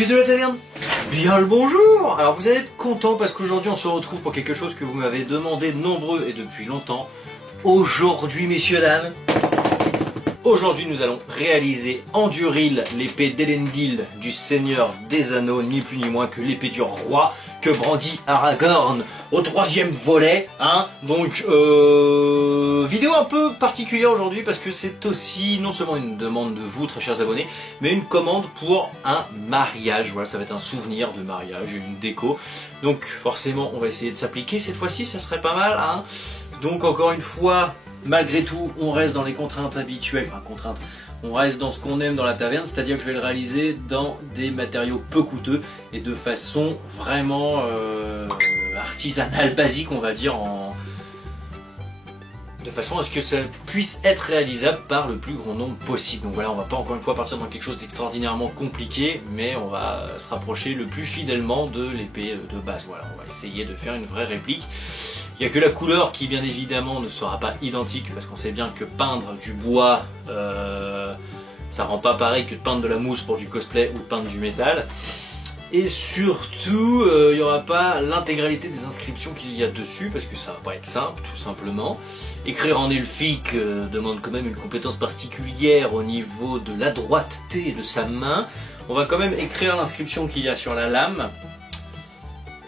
Monsieur de la taverne, bien le bonjour. Alors vous allez être content parce qu'aujourd'hui on se retrouve pour quelque chose que vous m'avez demandé nombreux et depuis longtemps. Aujourd'hui, messieurs dames, aujourd'hui nous allons réaliser en Duril l'épée d'Elendil du Seigneur des Anneaux, ni plus ni moins que l'épée du roi que brandit Aragorn au 3e volet. Donc vidéo un peu particulière aujourd'hui parce que c'est aussi non seulement une demande de vous très chers abonnés, mais une commande pour un mariage. Voilà, ça va être un souvenir de mariage, une déco. Donc forcément on va essayer de s'appliquer cette fois-ci, ça serait pas mal. Donc encore une fois, malgré tout, on reste dans les contraintes habituelles, on reste dans ce qu'on aime dans la taverne, c'est-à-dire que je vais le réaliser dans des matériaux peu coûteux et de façon vraiment artisanale, basique, on va dire, de façon à ce que ça puisse être réalisable par le plus grand nombre possible. Donc voilà, on va pas encore une fois partir dans quelque chose d'extraordinairement compliqué, mais on va se rapprocher le plus fidèlement de l'épée de base. Voilà, on va essayer de faire une vraie réplique. Il n'y a que la couleur qui bien évidemment ne sera pas identique parce qu'on sait bien que peindre du bois ça rend pas pareil que de peindre de la mousse pour du cosplay ou de peindre du métal. Et surtout il n'y aura pas l'intégralité des inscriptions qu'il y a dessus parce que ça va pas être simple tout simplement. Écrire en elfique demande quand même une compétence particulière au niveau de la droiteté de sa main. On va quand même écrire l'inscription qu'il y a sur la lame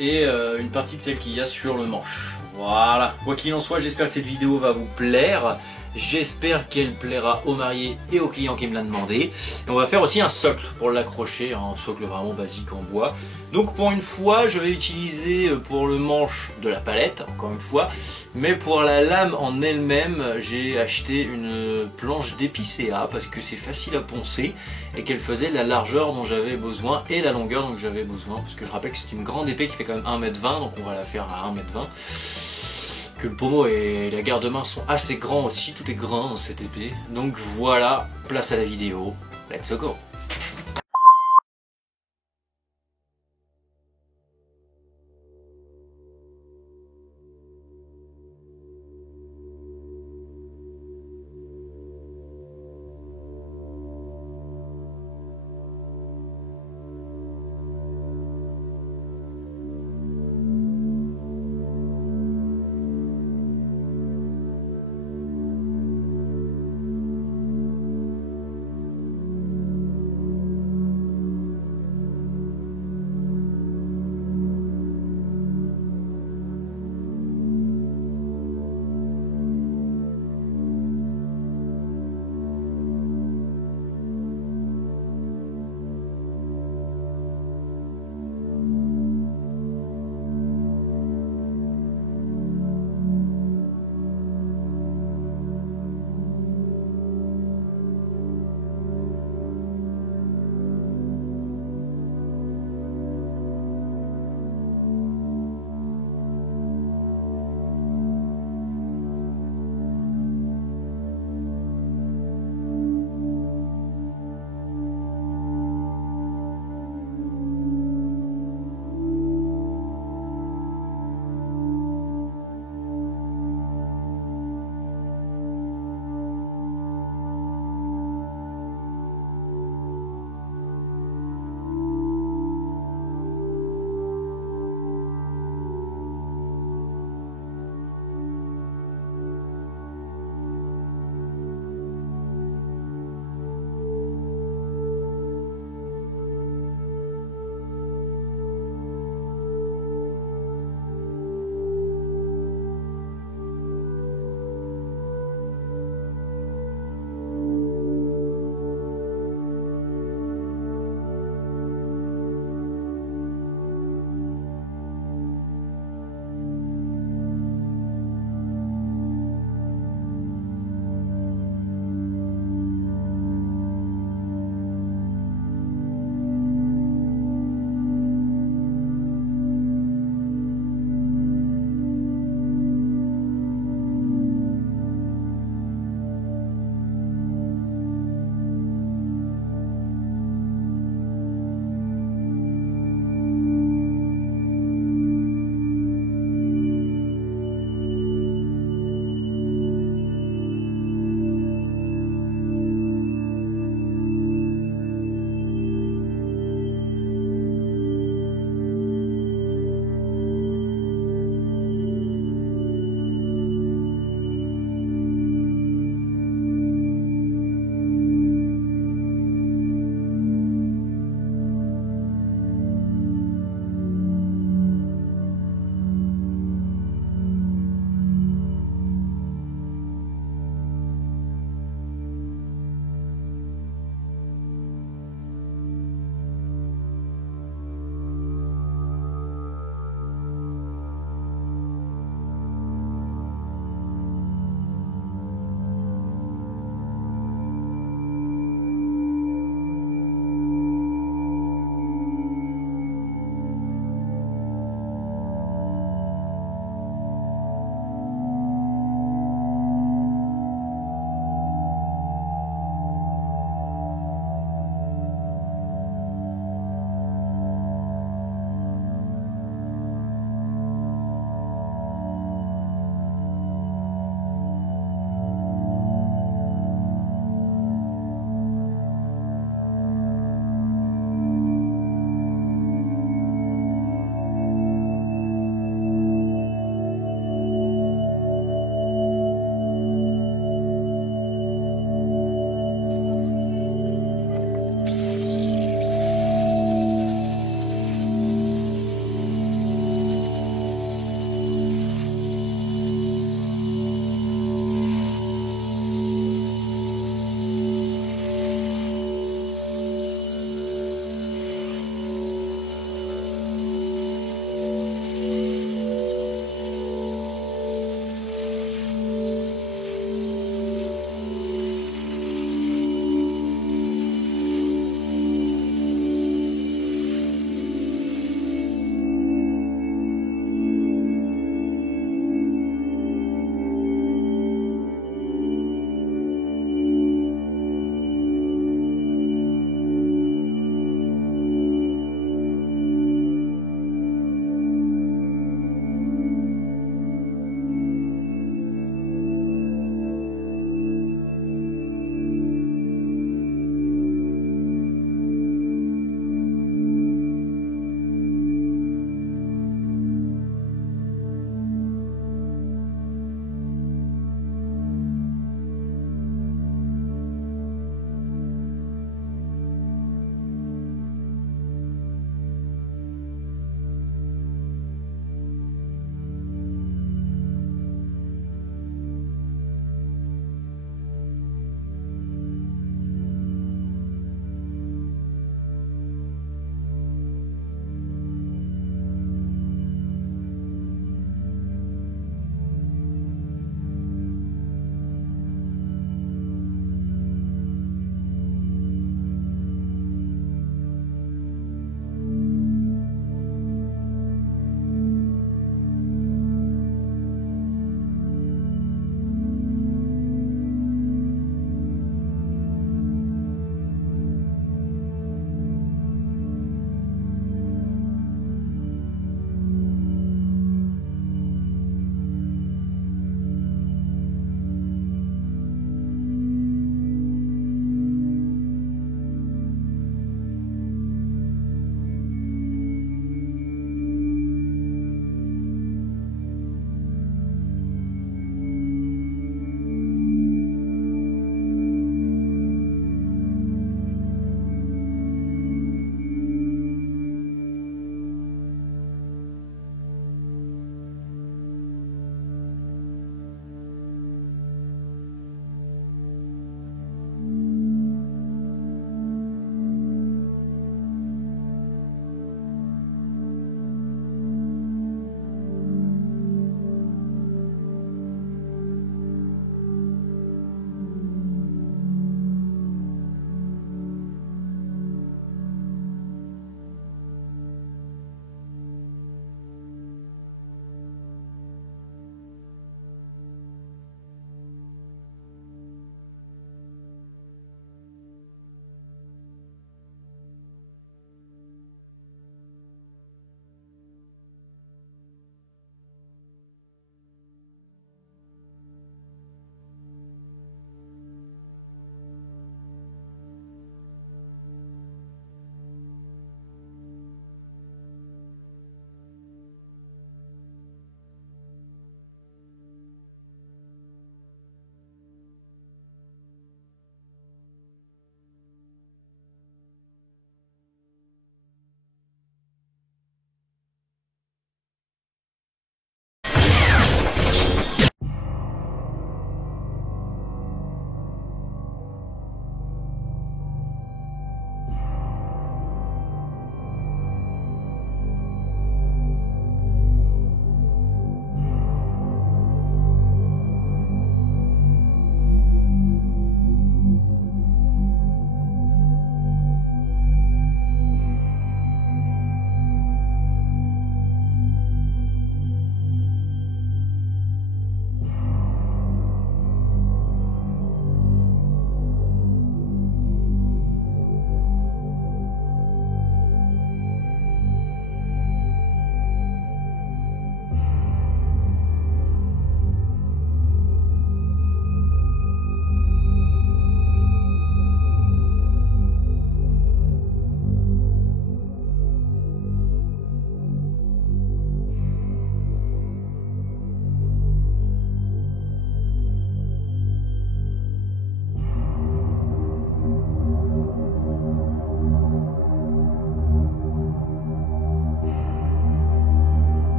et une partie de celle qu'il y a sur le manche. Voilà, quoi qu'il en soit, j'espère que cette vidéo va vous plaire. J'espère qu'elle plaira aux mariés et aux clients qui me l'ont demandé. Et on va faire aussi un socle pour l'accrocher, un socle vraiment basique en bois. Donc pour une fois, je vais utiliser pour le manche de la palette, encore une fois. Mais pour la lame en elle-même, j'ai acheté une planche d'épicéa parce que c'est facile à poncer et qu'elle faisait la largeur dont j'avais besoin et la longueur dont j'avais besoin. Parce que je rappelle que c'est une grande épée qui fait quand même 1,20 m, donc on va la faire à 1,20 m. Que le pommeau et la garde-main sont assez grands aussi, tout est grand dans cette épée. Donc voilà, place à la vidéo, let's go!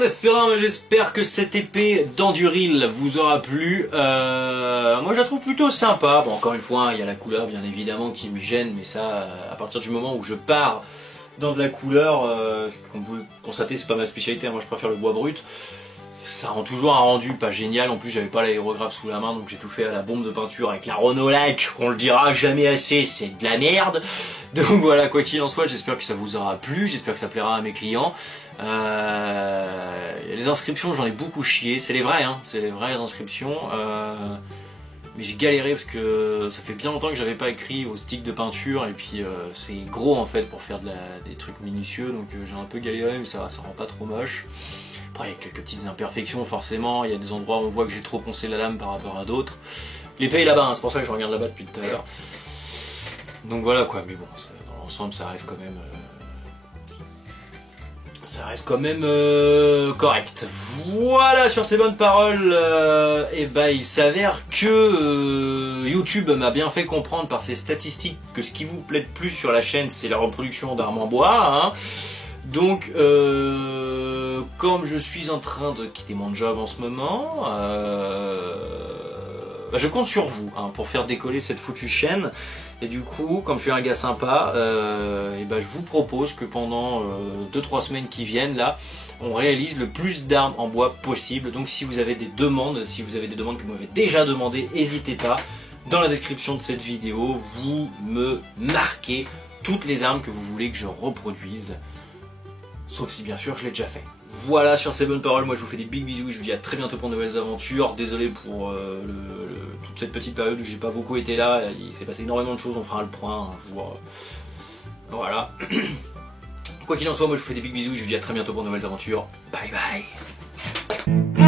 des félins, j'espère que cette épée d'Anduril vous aura plu. Moi je la trouve plutôt sympa. Bon, encore une fois, il y a la couleur bien évidemment qui me gêne, mais ça, à partir du moment où je pars dans de la couleur, comme vous le constatez, c'est pas ma spécialité, moi je préfère le bois brut. Ça rend toujours un rendu pas génial, en plus j'avais pas l'aérographe sous la main, donc j'ai tout fait à la bombe de peinture avec la Rhônolac, on le dira jamais assez, c'est de la merde. Donc voilà, quoi qu'il en soit, j'espère que ça vous aura plu, j'espère que ça plaira à mes clients. Les inscriptions, j'en ai beaucoup chié, c'est les vraies, hein, c'est les vraies inscriptions. Mais j'ai galéré parce que ça fait bien longtemps que j'avais pas écrit au stick de peinture, et puis c'est gros en fait pour faire des trucs minutieux, donc j'ai un peu galéré, mais ça rend pas trop moche. Après, il y a quelques petites imperfections, forcément. Il y a des endroits où on voit que j'ai trop poncé la lame par rapport à d'autres. L'épée est là-bas, hein, c'est pour ça que je regarde là-bas depuis tout à l'heure. Donc voilà quoi, mais bon, dans l'ensemble, ça reste quand même. Correct. Voilà, sur ces bonnes paroles, et ben il s'avère que YouTube m'a bien fait comprendre par ses statistiques que ce qui vous plaît le plus sur la chaîne, c'est la reproduction d'armes en bois. Hein. Donc, comme je suis en train de quitter mon job en ce moment, je compte sur vous hein, pour faire décoller cette foutue chaîne. Et du coup, comme je suis un gars sympa, je vous propose que pendant 2-3 semaines qui viennent, là, on réalise le plus d'armes en bois possible. Donc si vous avez des demandes, que vous m'avez déjà demandé, n'hésitez pas. Dans la description de cette vidéo, vous me marquez toutes les armes que vous voulez que je reproduise. Sauf si bien sûr je l'ai déjà fait. Voilà, sur ces bonnes paroles, moi je vous fais des big bisous et je vous dis à très bientôt pour de nouvelles aventures. Désolé pour toute cette petite période où j'ai pas beaucoup été là, il s'est passé énormément de choses, on fera le point. Voilà. Quoi qu'il en soit, moi je vous fais des big bisous et je vous dis à très bientôt pour de nouvelles aventures. Bye bye.